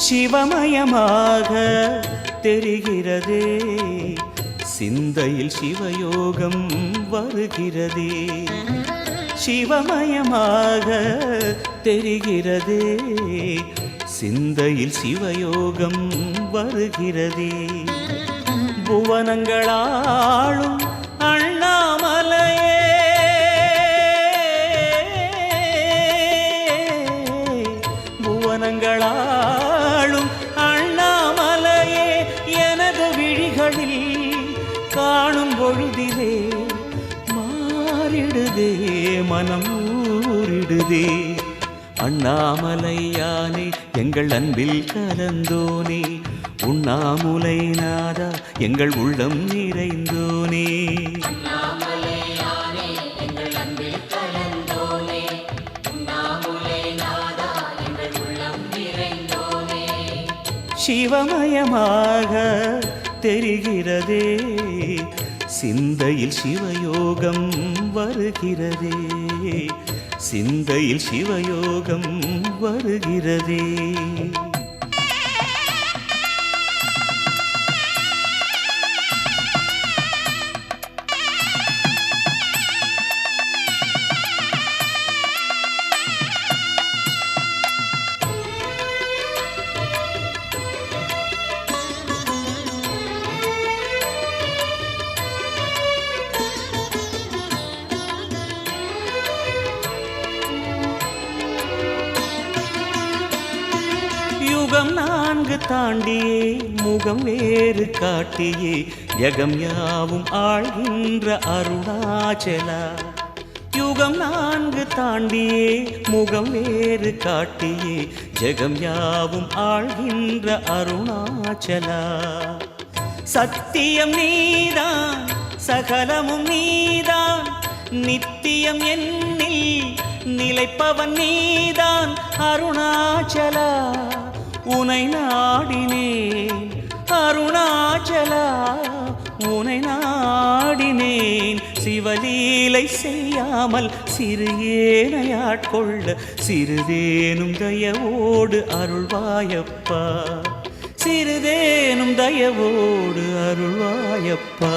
சிவமயமாக தெரிகிறதே, சிந்தையில் சிவயோகம் வருகிறதே. சிவமயமாக தெரிகிறதே, சிந்தையில் சிவயோகம் வருகிறதே. புவனங்களாளும் அண்ணாமலையே, புவனங்களாளும் அண்ணாமலையே, எனது விழிகளில் காணும் பொழுதிலே மாறிடுதே மனம் ஊறிடுதே. அண்ணாமலையானே எங்கள் அன்பில் கலந்தோனே, உண்ணாமுலை நாதா எங்கள் உள்ளம் நிறைந்தோனே. சிவமயமாக தெரிகிறதே, சிந்தையில் சிவயோகம் வருகிறதே, சிந்தையில் சிவயோகம் வருகிறதே. யுகம் 4 தாண்டியே முகம் வேறு காட்டியே, ஜகம் யாவும் ஆழ்கின்ற அருணாச்சலா. யுகம் 4 தாண்டியே முகம் வேறு காட்டியே, ஜகம் யாவும் ஆழ்கின்ற அருணாச்சலா. சத்தியம் நீதான் சகலமும் நீதான், நித்தியம் என்னில் நிலைப்பவன் நீதான் அருணாச்சலா. உனை நாடினேன் அருணாச்சலா, உனை நாடினேன். சிவலீலை செய்யாமல் சிறு ஏனையாட்கொள்ள சிறிதேனும் தயவோடு அருள்வாயப்பா, சிறிதேனும் தயவோடு அருள்வாயப்பா.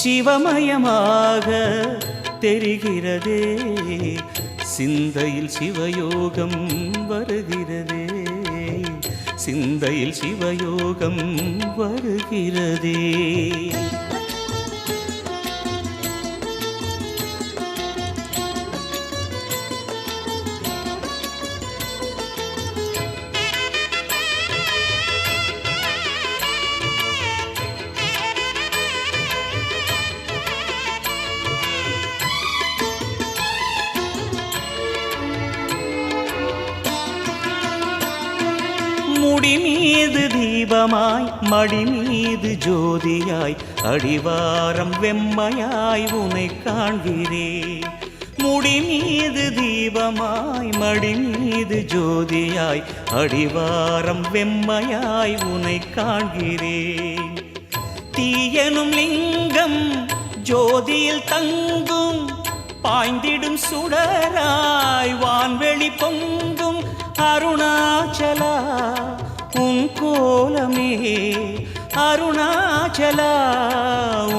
சிவமயமாக தெரிகிறதே, சிந்தையில் சிவயோகம் வருகிறதே, சிந்தையில் சிவயோகம் வருகிறதே. முடி மீது தீபமாய் மடி மீது ஜோதியாய், அடிவாரம் வெம்மையாய் உனை காண்கிறேன். முடி மீது தீபமாய் மடி மீது ஜோதியாய், அடிவாரம் வெம்மையாய் உனை காண்கிறேன். தீயனும் லிங்கம் ஜோதியில் தங்கும், பாய்ந்திடும் சுடராய் வான்வெளி பொங்கும் அருணாச்சலா. உன் கோலமே அருணாச்சலா,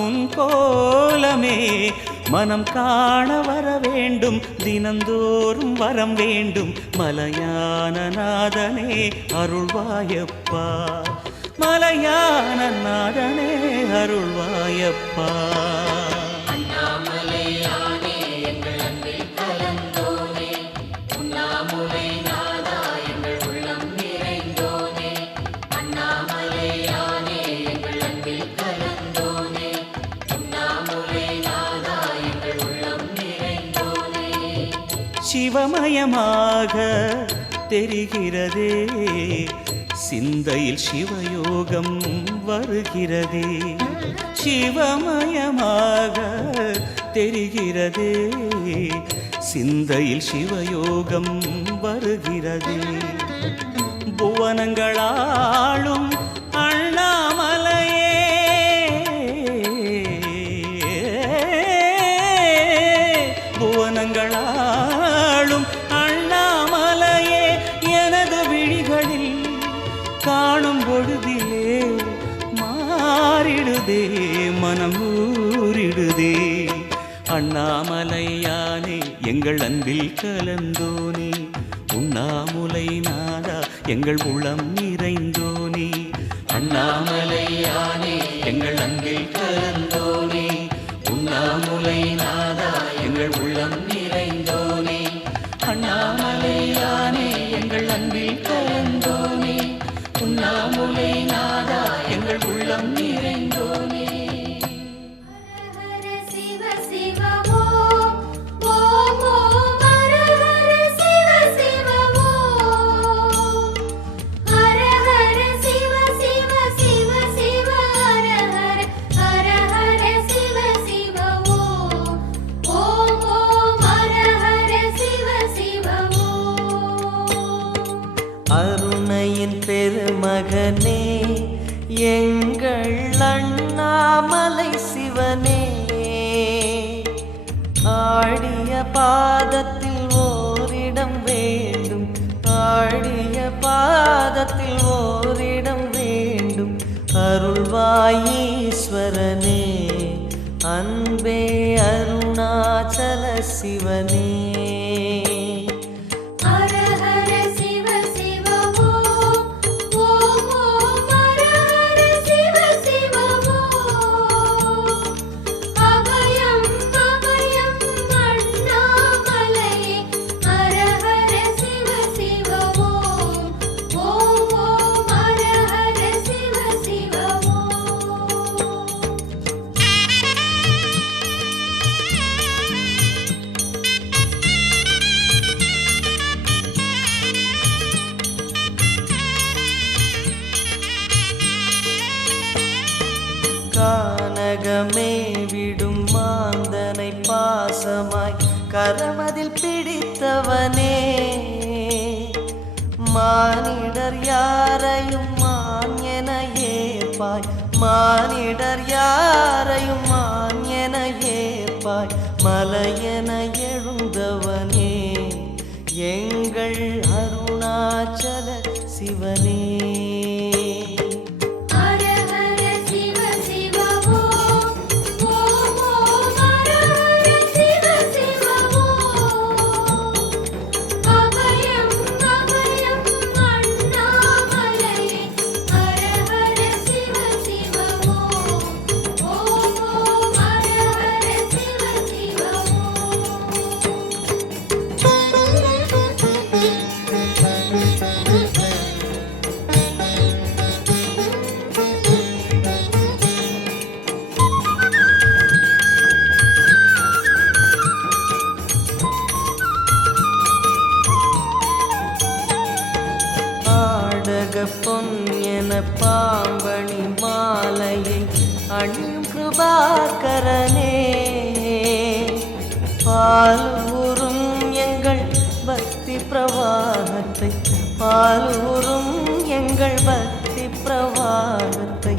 உன் கோலமே மனம் காண வர வேண்டும், தினந்தோறும் வரம் வேண்டும். மலையான நாதனே அருள்வாயப்பா, மலையான நாதனே அருள்வாயப்பா. சிவமயமாக தெரிகிறதே, சிந்தையில் சிவயோகம் வருகிறதே. சிவமயமாக தெரிகிறதே, சிந்தையில் சிவயோகம் வருகிறதே. புவனங்களாளும் அண்ணாமலையே, புவனங்களாளும் அண்ணாமலையே, எனது விழிகளில் காணும் பொழுதிலே மாறிடுதே மனம் ஊறிடுதே. அண்ணாமலையானே எங்கள் அன்பில் கலந்தோனே, உண்ணாமுலை நாதா எங்கள் உளம் நிறைந்தோனே. அண்ணாமலையானே எங்கள் அன்பில் கலந்தோனே, உண்ணாமுலை நாதா எங்கள் உள்ளம் நிறைந்தோனே. அண்ணாமலையானே எங்கள் அன்பில் கலந்தோனே, உண்ணாமுலை நாதா எங்கள் உள்ளம் நிறைந்தோனே. அருணையின் பெருமகனே எங்கள் அண்ணாமலை சிவனே, ஆடிய பாதத்தில் ஓரிடம் வேண்டும், ஆடிய பாதத்தில் ஓரிடம் வேண்டும். அருள்வாயீஸ்வரனே அன்பே அருணாச்சல சிவனே. கானகமே விடும் மாந்தனை பாசமாய் கரமதில் பிடித்தவனே, மானிடர் யாரையும் மான் என ஏற்பாய், மானிடர் யாரையும் மான் என ஏற்பாய். மலையென எழுந்தவனே எங்கள் அருணாச்சல சிவனே. பொன் என பாம்பணி மாலையை அணியும் கிருபாகரனே, பாலூரும் எங்கள் பக்தி பிரவாகத்தை, பாலூரும் எங்கள் பக்தி பிரவாகத்தை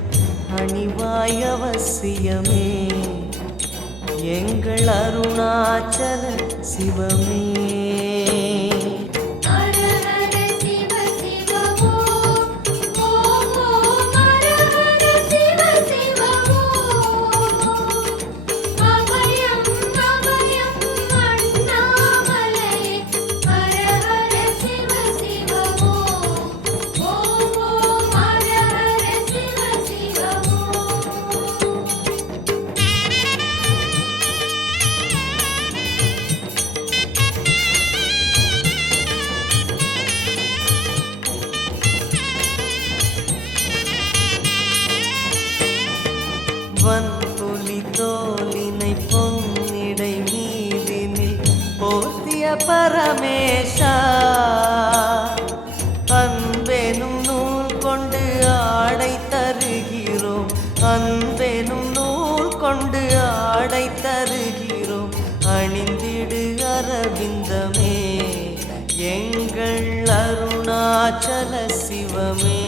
அணிவாய் அவசியமே எங்கள் அருணாச்சல சிவமே. வன்புலி தோலினை பொன்னிடை மீதினில் போர்த்திய பரமேஷா, அன்பெனும் நூல் கொண்டு ஆடை தருகிறோம், அன்பெனும் நூல் கொண்டு ஆடை தருகிறோம். அணிந்திடு அரவிந்தமே எங்கள் அருணாச்சல சிவமே.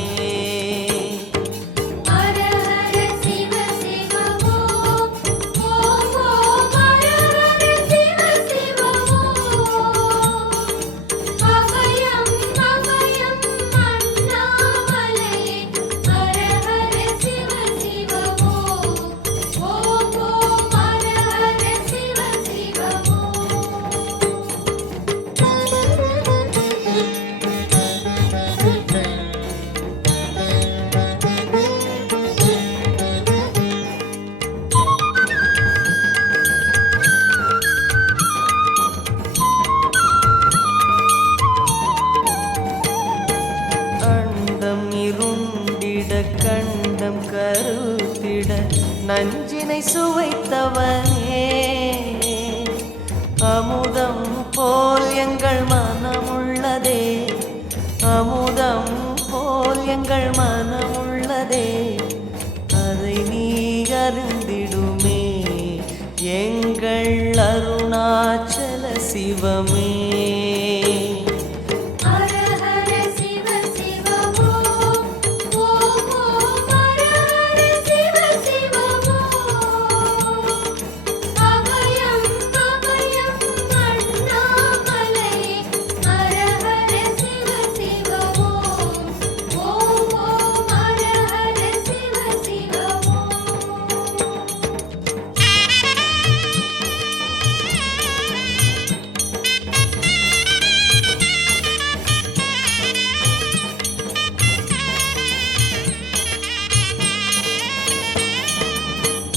கண்டம் கருத்திட நஞ்சினை சுவைத்தவனே, அமுதம் போல் எங்கள் மனமுள்ளதே, அமுதம் போல் எங்கள் மனமுள்ளதே, அதை நீ அறிந்திடுமே எங்கள் அருணாச்சல சிவமே.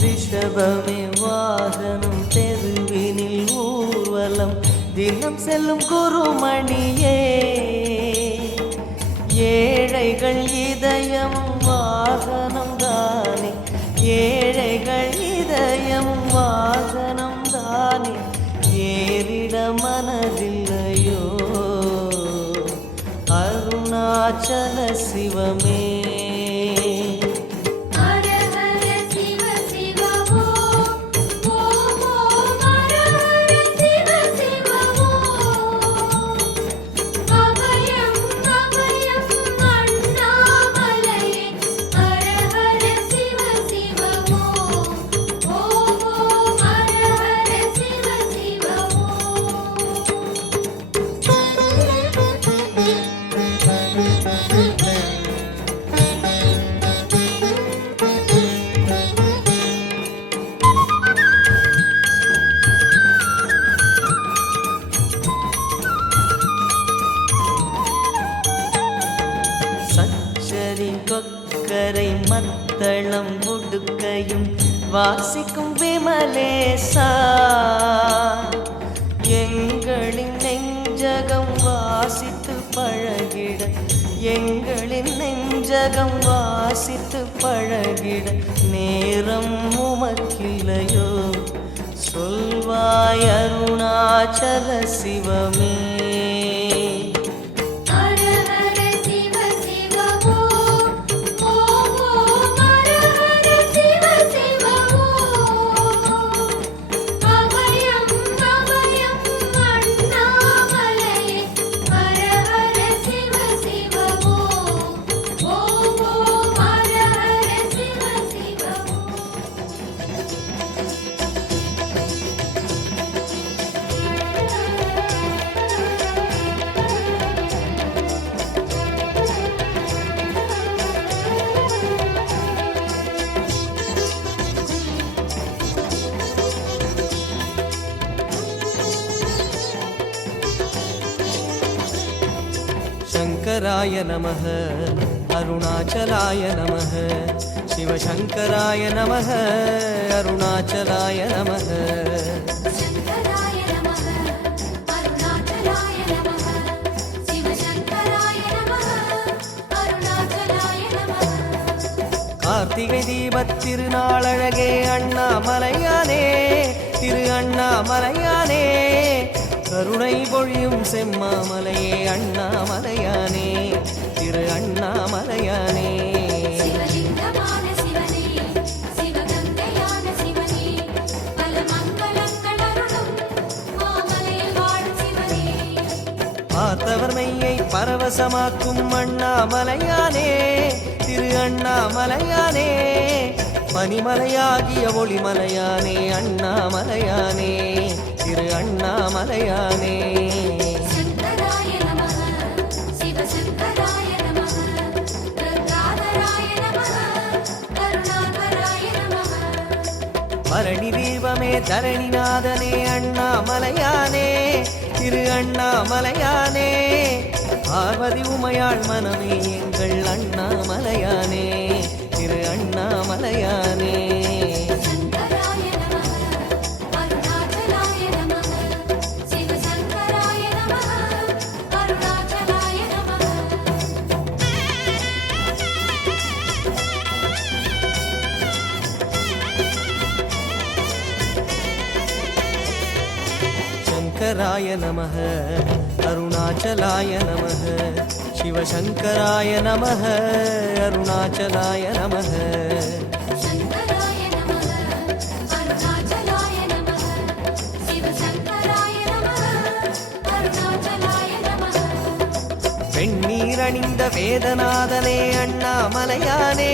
ரிஷபமே வாகனம் தெருவினில் ஊர்வலம் தினம் செல்லும் குருமணியே, ஏழைகள் இதயம் வாகனம் தானே, ஏழைகள் இதயம் வாகனம் தானே, ஏறிட மனதில்லையோ அருணாச்சல சிவமே. கொக்கரை மத்தளம் முடுக்கையும் வாசிக்கும் விமலேசா, எங்களின் நெஞ்சகம் வாசித்து பழகிட, எங்களின் நெஞ்சகம் வாசித்து பழகிட நேரம் உமக்கில்லையோ சொல்வாய் அருணாச்சல சிவமே. शंकराय नमः अरुणाचलाय नमः, शिवशंकराय नमः अरुणाचलाय नमः। शंकराय नमः अरुणाचलाय नमः, शिवशंकराय नमः अरुणाचलाय नमः। कार्तिகை தீபத் திருநாளழகே அண்ணாமலையானே, திரு அண்ணாமலையானே, கருணை பொழியும் செம்மாமலையே அண்ணாமலையானே, திரு அண்ணாமலையானே. சிவலிங்கமான சிவனே, சிவகங்கையான சிவனே, பல மங்களங்கள் அருளும் மாமலையில் வாழும் சிவனே. பார்த்தவர் மெய்யை பரவசமாக்கும் அண்ணாமலையானே திரு அண்ணாமலையானே பனிமலையாகிய ஒளிமலையானே அண்ணாமலையானே திரு அண்ணாமலையானே சங்கராய நமः சிவசங்கராய நமः கங்காதராய நமः கருணாகராய நமः பரணி தீபமே தரணிநாதனே அண்ணாமலையானே திரு அண்ணாமலையானே பார்வதி உமையாள் மனமே எங்கள் அண்ணாமலையானே திரு அண்ணாமலையானே சங்கராய நமः அருணாச்சலாய நமः சிவசங்கராய நமः அருணாச்சலாய நமः शङ्कराय नमः अरुणाचलाय नमः शिवशङ्कराय नमः अरुणाचलाय नमः சங்கராய நமः அருணாச்சலாய நமः சிவசங்கராய நமः அருணாச்சலாய நமः வெண்ணீரணிந்த வேதநாதனே அண்ணாமலையானே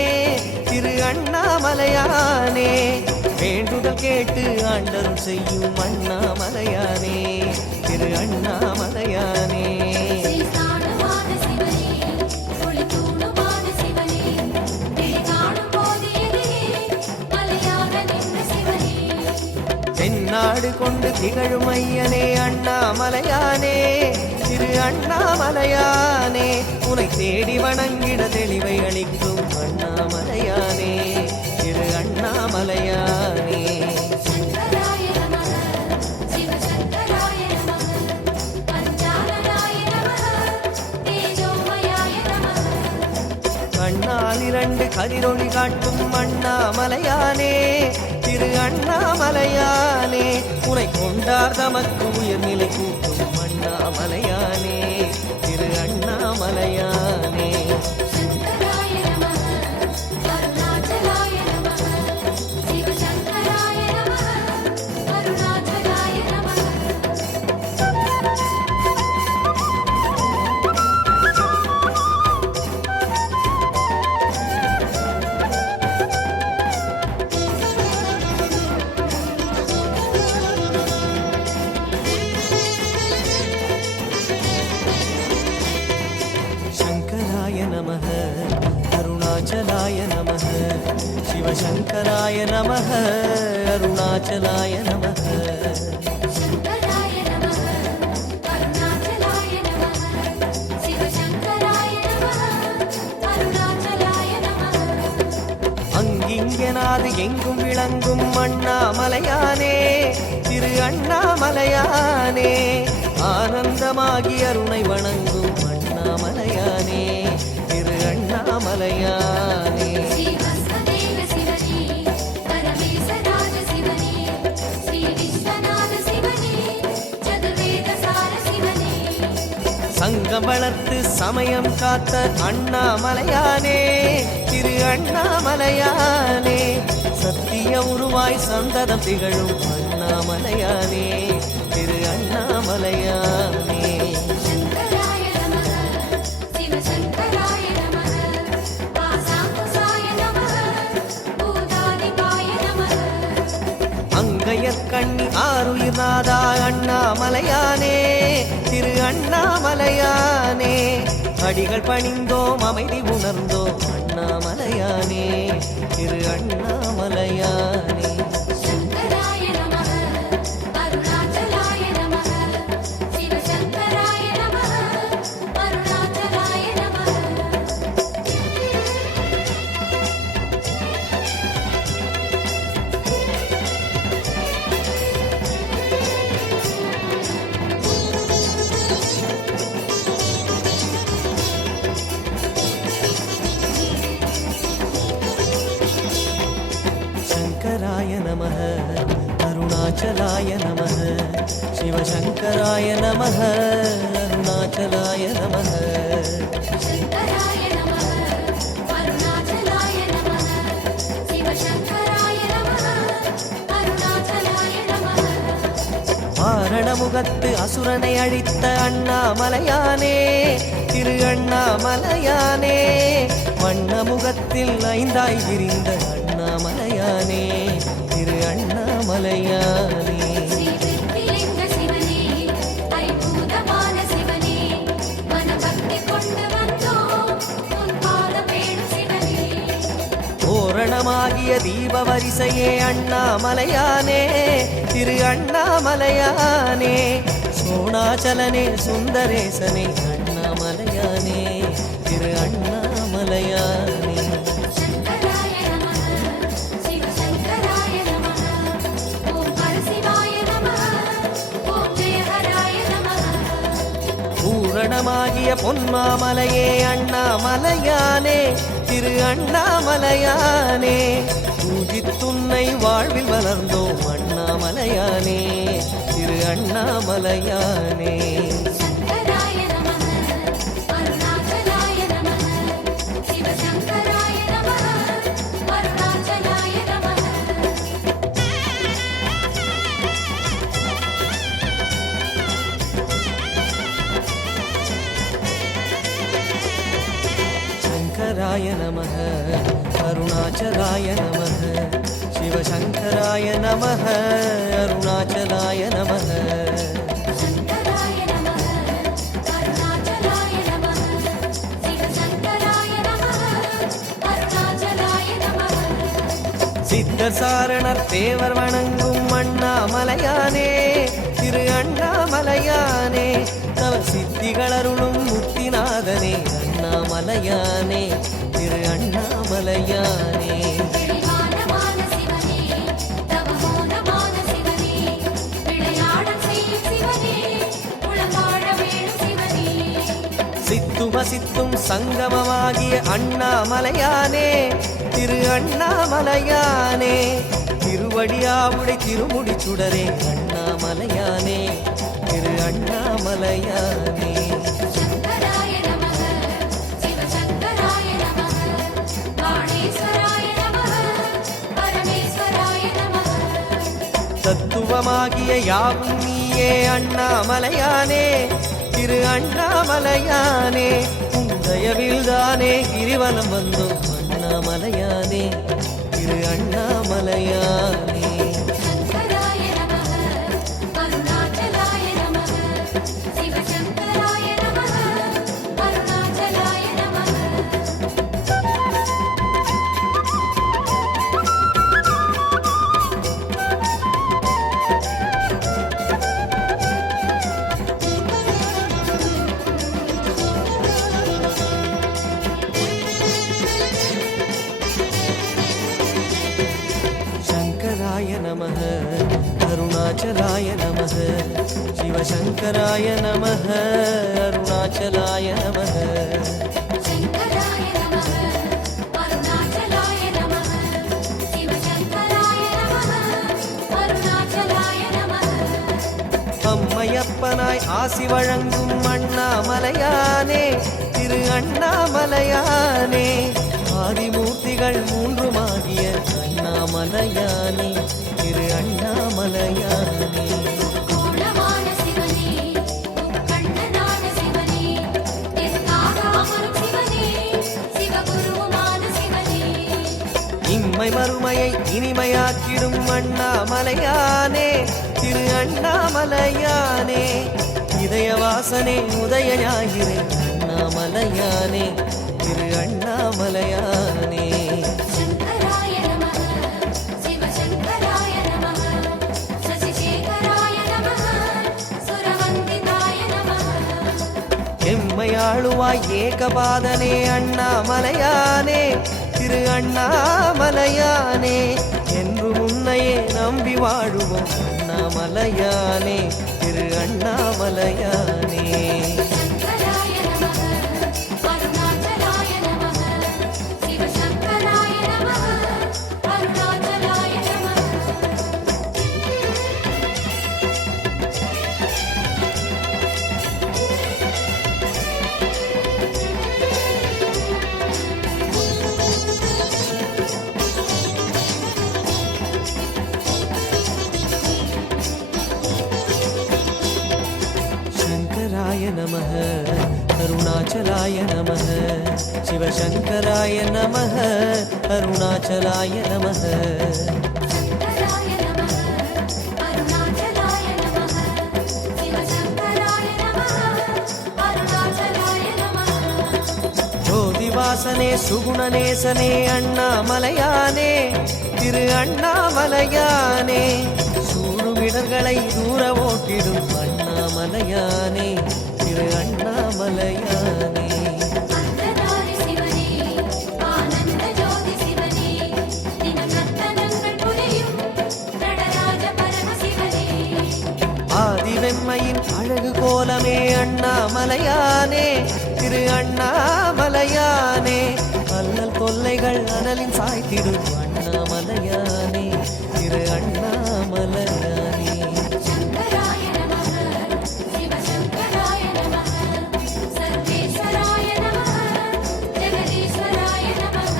திரு அண்ணாமலையானே வேண்டுதல் கேட்டு ஆண்டருள் செய்யும் அண்ணாமலையானே திரு அண்ணாமலையானே ஸ்ரீஸ்தானமான சிவனே ஒளித்தூணுமான சிவனே விழி காணும் போதியதே மலையாக நின்ற சிவனே தென்னாடு கொண்டு திகழும் ஐயனே அண்ணாமலையானே திரு அண்ணாமலையானே உனை தேடி வணங்கிட தெளிவை அளிக்கும் அண்ணாமலையானே திரு அண்ணாமலையானே சங்கராய நமः சிவசங்கராய நமः பஞ்சாலராய நமः தேஜோமயாய நமः கண்ணால் இரண்டு கதிரொளி காட்டும் அண்ணாமலையானே திரு அண்ணாமலையானே உனை கொண்டார் தமக்கு உயர்நிலை கூட்டும் அண்ணாமலையானே திரு அண்ணாமலையானே சங்கராய நமः அருணாச்சலாய நமः சிவசங்கராய நமः அருணாச்சலாய நமः शङ्कराय नमः अरुणाचलाय नमः शिवशङ्कराय नमः अरुणाचलाय नमः சங்கராய நமः அருணாச்சலாய நமः சிவசங்கராய நமः அருணாச்சலாய நமः அங்கிங்கனாது எங்கும் விளங்கும் அண்ணாமலையானே திரு அண்ணாமலையானே ஆனந்தமாகி அருணை வணங்கும் அண்ணாமலையானே திரு அண்ணாமலையானே ஸ்ரீவஸ்வதேவ சிவனே பரமேசராஜ சிவனே ஸ்ரீ விஸ்வநாத சிவனே சதுர்வேதசார சிவனே சங்கம் வளர்த்து சமயம் காத்த அண்ணாமலையானே திரு அண்ணாமலையானே சத்திய உருவாய் சந்ததம் திகழும் அண்ணாமலையானே திரு அண்ணாமலையானே சங்கராய நமः சிவசங்கராய நமः பாசாங்குசாய நமः பூதாதிகாய நமः அங்கையற்கண்ணி ஆருயிர்நாதா அண்ணாமலையானே திரு அண்ணாமலையானே அடிகள் பணிந்தோம் அமைதி உணர்ந்தோம் அண்ணாமலையானே திரு அண்ணாமலையானே சங்கராய நமः அருணாச்சலாய நமः சிவசங்கராய நமः அருணாச்சலாய நமः शङ्कराय नमः अरुणाचलाय नमः शिवशङ्कराय नमः अरुणाचलाय नमः சங்கராய நமः அருணாச்சலாய நமः சிவசங்கராய நமः அருணாச்சலாய நமः வாரண ஆனமுகத்து அசுரனை அழித்த அண்ணாமலையானே திரு அண்ணாமலையானே வண்ணமுகத்தில் ஐந்தாய் விரிந்த அண்ணாமலையானே திரு அண்ணாமலையானே ஸ்ரீ வித்திலிங்க சிவனே ஐம்பூதமான சிவனே மனபக்தி கொண்டு வந்தோம் உன் பாதம் வேணும் சிவனே பூரணமாகிய தீப வரிசையே அண்ணாமலையானே திரு அண்ணாமலையானே சோணாச்சலனே சுந்தரேசனே அண்ணாமலையானே திரு அண்ணாமலையானே சங்கராய நமः சிவசங்கராய நமः ஓம் பரசிவாய நமः ஓம் ஜெயஹராய நமः பூரணமாகிய பொன்மாமலையே அண்ணாமலையானே திரு அண்ணாமலையானே பூஜித்துன்னை வாழ்வில் வளர்ந்தோம் அண்ணாமலையானே திரு அண்ணாமலையானே சங்கராய நமः அருணாச்சலாய நமः சிவசங்கராய நமः அருணாச்சலாய நமः शङ्कराय नमः अरुणाचलाय नमः शिवशङ्कराय नमः अरुणाचलाय नमः சங்கராய நமः அருணாச்சலாய நமः சிவசங்கராய நமः அருணாச்சலாய நமः சித்தர் சாரணர் தேவர் வணங்கும் அண்ணாமலையானே திரு அண்ணாமலையானே தவ சித்திகளருளும் முக்திநாதனே அண்ணாமலையானே திரு அண்ணாமலையானே வெளிவானமான சிவனே தவமோனமான சிவனே விளையாடல் செய்யும் சிவனே உளவாழ வேணும் சிவனே சித்தும சித்தும் சங்கமமாகிய அண்ணாமலையானே திரு அண்ணாமலையானே திருவடியாவுடை திருமுடி சுடரே அண்ணாமலையானே திரு அண்ணாமலையானே சங்கராய நமः சிவசங்கராய நமः பாணேஸ்வராய நமः பரமேஸ்வராய நமः தத்துவமாகிய யாவும் நீயே அண்ணாமலையானே திரு அண்ணாமலையானே உந்தயவில்தானே கிரிவலம் வந்தோம் அண்ணாமலையானே திரு அண்ணாமலையானே சங்கராய நமः அருணாச்சலாய நமः சிவசங்கராய நமः அருணாச்சலாய நமः शङ्कराय नमः अरुणाचलाय नमः शिवशङ्कराय नमः अरुणाचलाय नमः சங்கராய நமः அருணாச்சலாய நமः சிவசங்கராய நமः அருணாச்சலாய நமः அம்மையப்பனாய் ஆசி வழங்கும் அண்ணாமலையானே திரு அண்ணாமலையானே ஆதிமூர்த்திகள் மூன்றுமாகிய அண்ணாமலையானே திரு அண்ணாமலையானே கோணமான சிவனே கண்ணனான சிவனே என்னாக அமரும் சிவனே சிவகுருவுமான சிவனே இம்மை மறுமையை இனிமையாக்கிடும் அண்ணாமலையானே திரு அண்ணாமலையானே இதயவாசனே உதய ஞாயிறே அண்ணாமலையானே திரு அண்ணாமலையானே சங்கராய நமः சிவசங்கராய நமः சசிசேகராய நமः சுரவந்திதாய நமः எம்மையாளுவாய் ஏகபாதனே அண்ணாமலையானே திரு அண்ணாமலையானே என்று முன்னையே நம்பி வாழுவோம் அண்ணாமலையானே திரு அண்ணாமலையானே சங்கராய நமः அருணாச்சலாய நமः சிவசங்கராய நமः அருணாச்சலாய நமः நமः அருணாச்சலாய நமः சிவசங்கராய நமः அருணாச்சலாய நமः சங்கராய நமः அருணாச்சலாய நமः சிவசங்கராய நமः அருணாச்சலாய நமः ஜோதிவாசனே சுகுணநேசனே அண்ணாமலையானே திரு அண்ணாமலையானே சூழுமிடர்களை தூர ஓட்டிடும் அண்ணாமலையானே திரு அண்ணாமலையானே அந்ததாரி சிவனே ஆனந்த ஜோதி சிவனே தினம் நர்த்தனங்கள் புரியும் நடராஜ பரமசிவனே ஆதிவெம்மையின் அழகு கோலமே அண்ணாமலையானே திரு அண்ணாமலையானே அல்லல் தொல்லைகள் அனலின் சாய்த்திடும் அண்ணாமலையானே திரு அண்ணாமலையானே சங்கராய நமः சிவசங்கராய நமः சர்வேஸ்வராய நமः ஜெகதீஸ்வராய நமः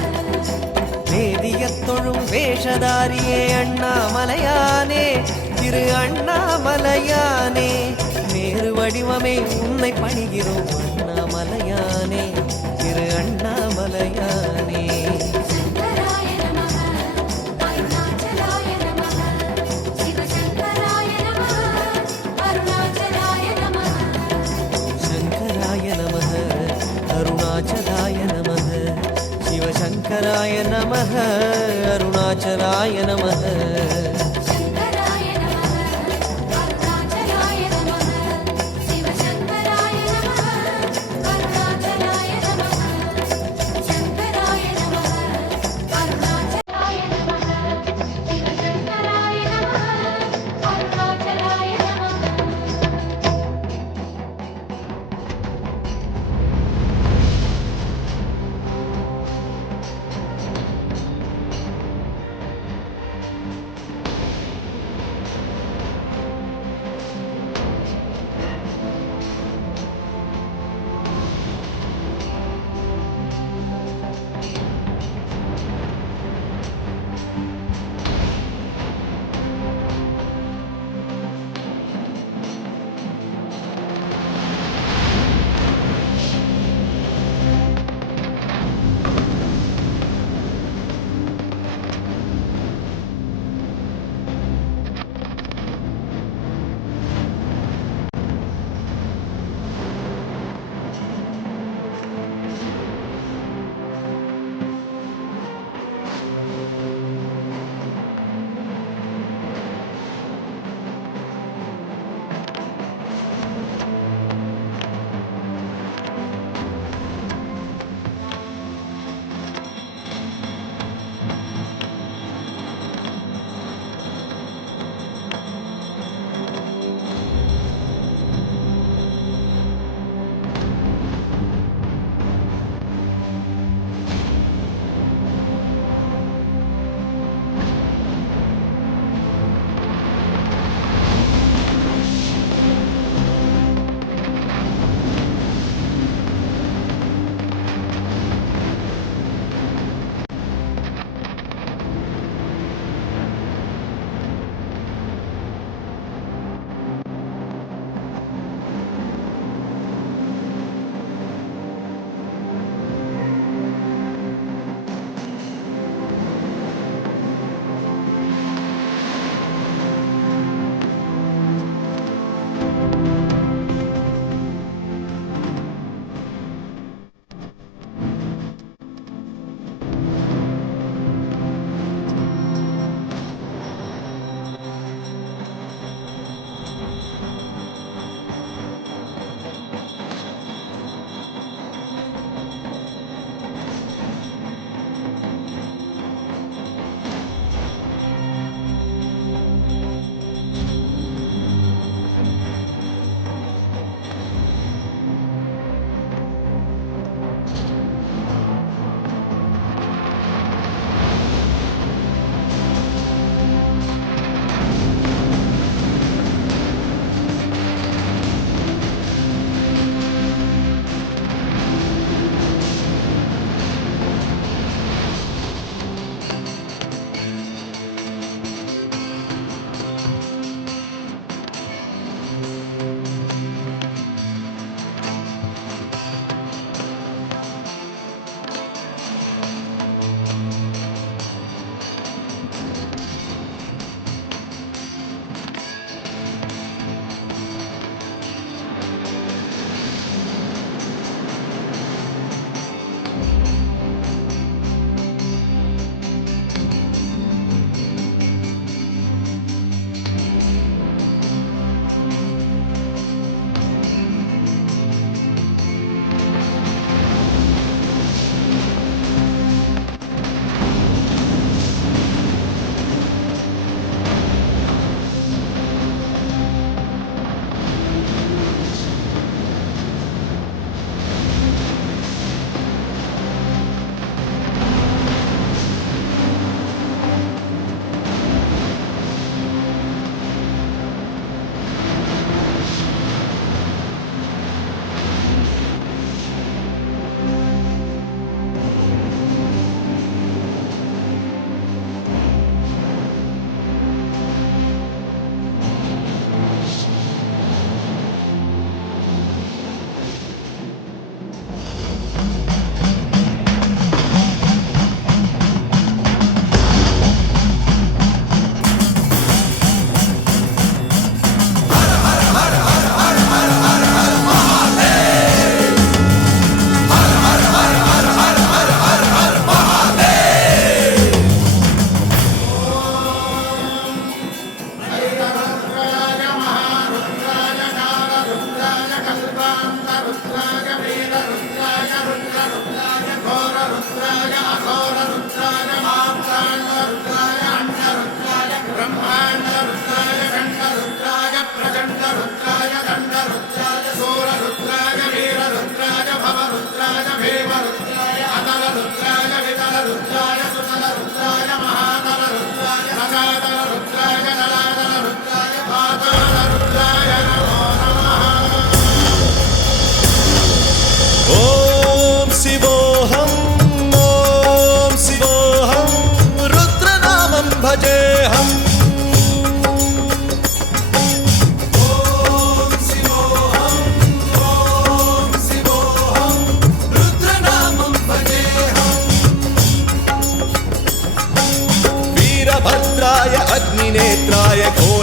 வேதியத் தொழும் வேஷதாரியே அண்ணாமலையானே திரு அண்ணாமலையானே வேறு வடிவமே உன்னை பணிகிறோம் அண்ணாமலையானே திரு அண்ணாமலையானே சங்கராய நமः அருணாச்சலாய நமः சிவசங்கராய நமः அருணாச்சலாய நமः சங்கராய நமः அருணாச்சலாய நமः சிவசங்கராய நமः அருணாச்சலாய நமः சங்கராய நமः அருணாச்சலாய நமः சிவசங்கராய நமः அருணாச்சலாய நமः சங்கராய நமः அருணாச்சலாய நமः சிவசங்கராய நமः அருணாச்சலாய நமः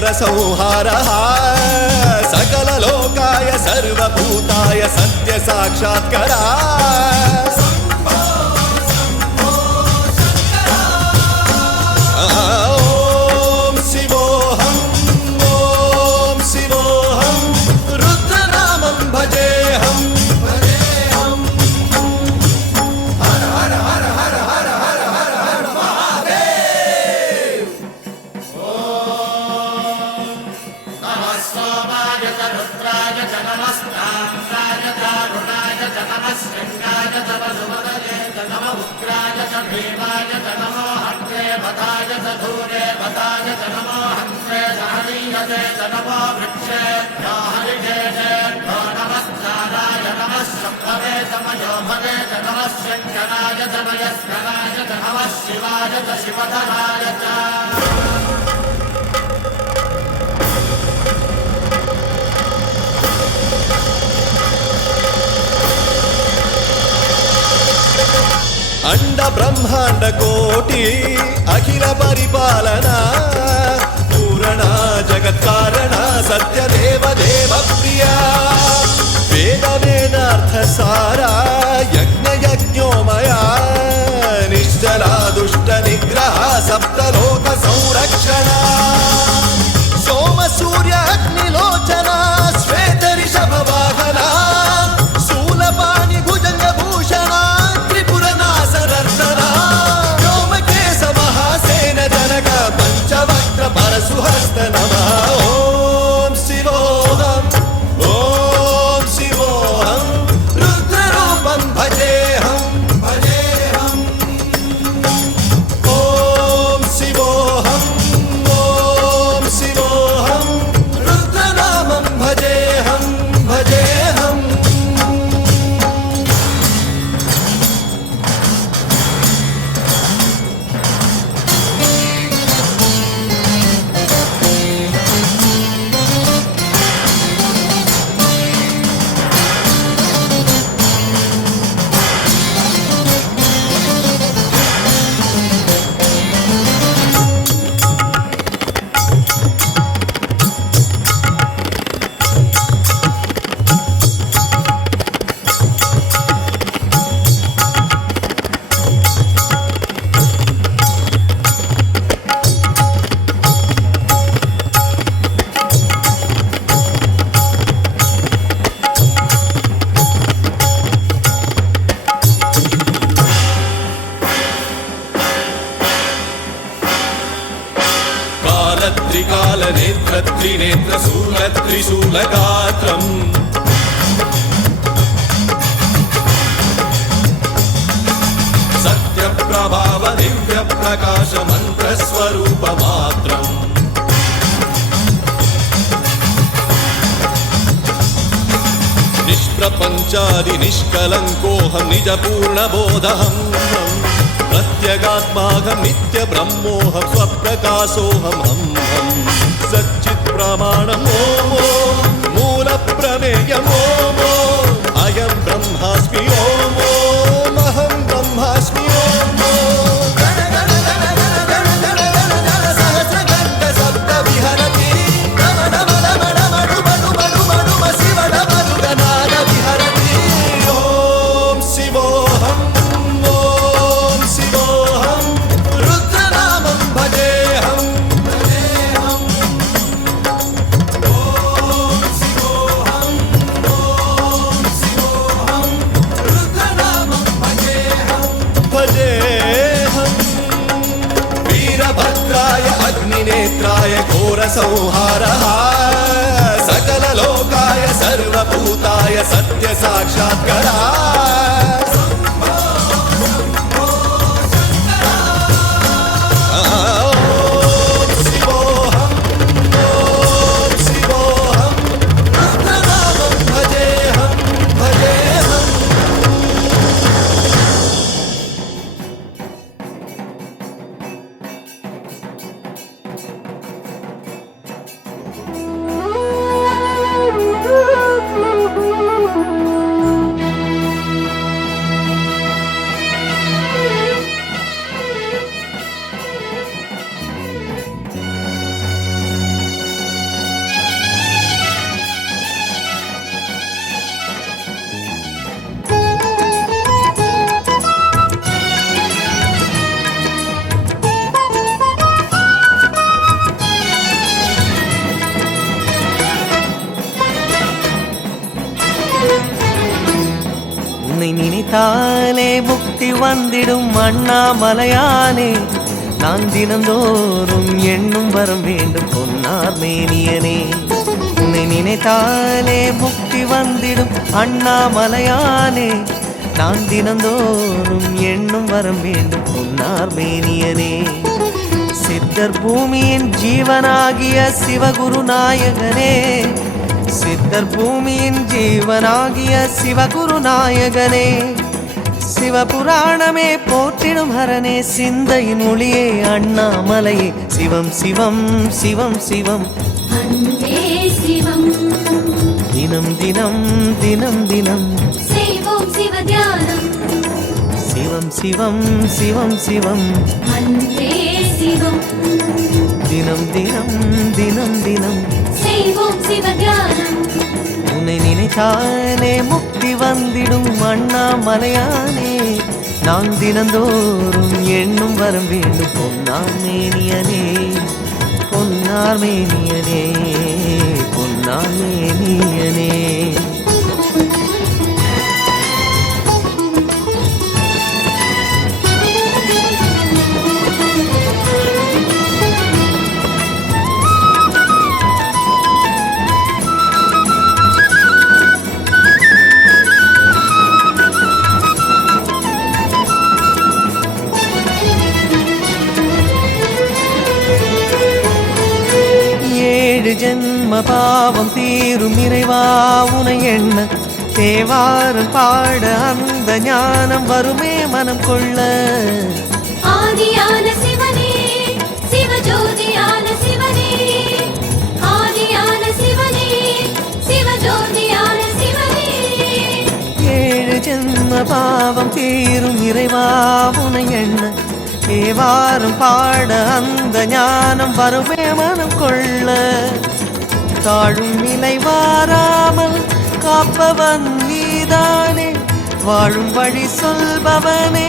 घोरसंहारः सकललोकाय सर्वभूताय सत्यसाक्षात्करः ॐ शिवोऽहम् ॐ शिवोऽहम् रुद्रनामं भजेऽहम् अंड ब्रह्मांड कोटि अखिल परिपालना पूरणा जगत्कारणा सत्यदेव देव प्रिया वेद वेदार्थ सारा यज्ञ यज्ञोमया निश्चला दुष्ट निग्रह सप्तलोक संरक्षणा सोम सूर्य अग्निलोचना श्वेत ऋषभ वाहना शूलपाणि भुजंग भूषणा परशुहस्त नमः ॐ शिवोऽहम् ॐ शिवोऽहम् रुद्ररूपं भजेऽहम् भजेऽहम् ॐ शिवोऽहम् ॐ शिवोऽहम् रुद्रनामं भजेऽहम् भजेऽहम् त्रिकाल नेत्र त्रिनेत्र शूल त्रिशूलगात्रम् सत्यप्रभाव दिव्य प्रकाश मंत्र स्वरूप मात्रम् निष्प्रपंचादि निष्कलंकोऽहं निज पूर्ण बोधहम् प्रत्यगात्माहं नित्य ब्रह्मोऽहं स्वप्रकाशोऽहं हम सच्चित् प्रमाणम् ॐ मूल प्रमेयम् ॐ अयं ब्रह्मास्मि ॐ अहं ब्रह्मास्मि नेत्राय घोरसंहारः सकललोकाय सर्वभूताय सत्यसाक्षात्करः நினைத்தாலே முக்தி வந்திடும் அண்ணாமலையானே நான் தினந்தோறும் எண்ணும் வரம் வேண்டும் பொன்னார் மேனியனே உன்னை நினைத்தாலே முக்தி வந்திடும் அண்ணாமலையானே நான் தினந்தோறும் எண்ணும் வரம் வேண்டும் பொன்னார் மேனியனே சித்தர் பூமியின் ஜீவனாகிய சிவகுரு நாயகனே சித்தர் பூமியின் ஜீவனாகிய சிவகுரு நாயகனே சிவபுராணமே போற்றிடும் ஹரனே சிந்தையின் ஒளியே அண்ணாமலையே சிவம் சிவம் சிவம் சிவம் அன்பே சிவம் தினம் தினம் தினம் தினம் செய்வோம் சிவ தியானம் சிவம் சிவம் சிவம் சிவம் அன்பே சிவம் தினம் தினம் தினம் தினம் செய்வோம் சிவ தியானம் உன்னை நினைத்தாலே முக்தி வந்திடும் அண்ணாமலையானே நான் தினந்தோறும் எண்ணும் வரம் வேண்டும் பொன்னார் மேனியனே பொன்னார் மேனியனே பொன்னார் மேனியனே ஜென்ம பாவம் தீரும் இறைவா உனை எண்ண தேவாரம் பாட அந்த ஞானம் வருமே மனம் கொள்ள ஆதியான சிவனே சிவஜோதியான சிவனே ஆதியான சிவனே சிவஜோதியான சிவனே ஏழு ஜென்ம பாவம் தீரும் இறைவா உனை எண்ண தேவாரம் பாட அந்த ஞானம் வருமே மனம் கொள்ள தாழும் நிலை வாராமல் காப்பவன் நீதானே வாழும் வழி சொல்பவனே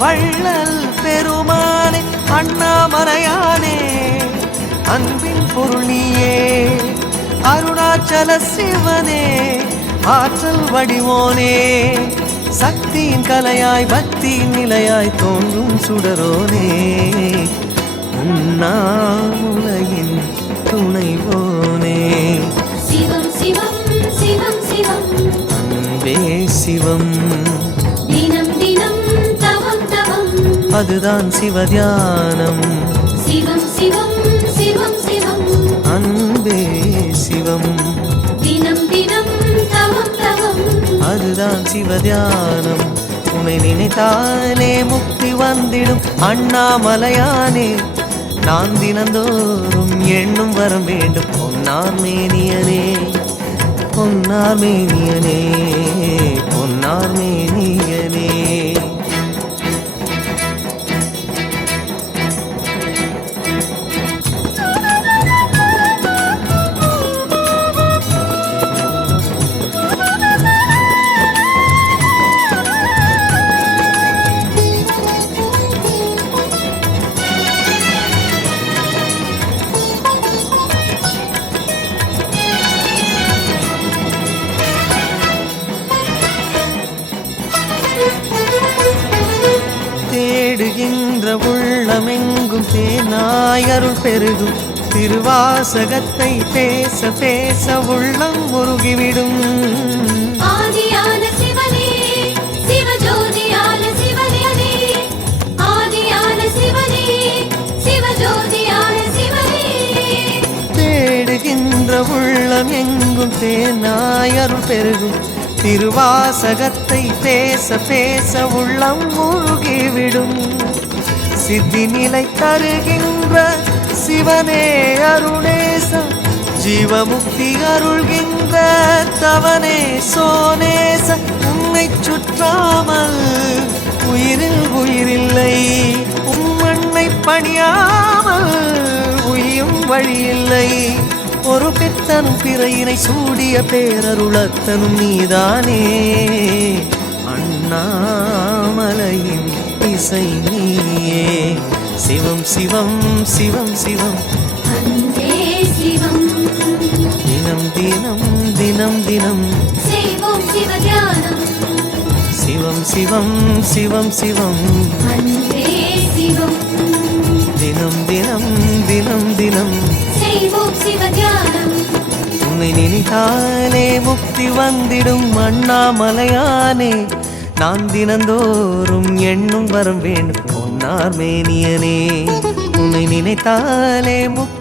வள்ளல் பெருமானே அண்ணாமலையானே அன்பின் பொருள் நீயே அருணாச்சல சிவனே ஆற்றல் வடிவோனே சக்தியின் கலையாய் பக்தியின் நிலையாய் தோன்றும் சுடரோனே உன்னாமுலையின் துணைவோனே சிவம் சிவம் சிவம் சிவம் அன்பே சிவம் தினம் தினம் தவம் தவம் அதுதான் சிவதியானம் சிவம் சிவம் சிவம் சிவம் அன்பே சிவம் தினம் தினம் தவம் தவம் அதுதான் சிவதியானம் உன்னை நினைத்தாலே முக்தி வந்திடும் அண்ணாமலையானே நான் தினந்தோறும் எண்ணும் வரம் வேண்டும் பொன்னார் மேனியனே பொன்னார் மேனியனே பொன்னார் மேனியனே தேடுகின்ற உள்ளமெங்கும் தேனாய் அருள் பெருகும் திருவாசகத்தை பேச பேச உள்ளம் முருகிவிடும் ஆதியான சிவனே சிவஜோதியான சிவனே ஆதியான சிவனே சிவஜோதியான சிவனே தேடுகின்ற உள்ளம் எங்கும் தேனாய் அருள் பெருகும் திருவாசகத்தை பேச பேச உள்ளம் முருகிவிடும் சித்தி நிலை தருகின்ற சிவனே அருணேச ஜீவமுக்தி அருள்கின்ற தவனே சோனேச உன்னை சுற்றாமல் உயிரில் உயிரில்லை உம்மண்ணை பணியாமல் உயும் வழியில்லை ஒரு பித்தனும் பிறையினை சூடிய பேரருளத்தனும் நீதானே அண்ணாமலையின் இசை நீயே சிவம் சிவம் சிவம் சிவம் அன்பே சிவம் தினம் தினம் தினம் தினம் செய்வோம் சிவ தியானம் சிவம் சிவம் சிவம் சிவம் அன்பே சிவம் தினம் தினம் தினம் தினம் செய்வோம் சிவ தியானம் உன்னை நினைத்தாலே முக்தி வந்திடும் அண்ணாமலையானே நான் தினந்தோறும் எண்ணும் வரம் வேண்டும் பொன்னார் மேனியனே உன்னை நினைத்தாலே முக்தி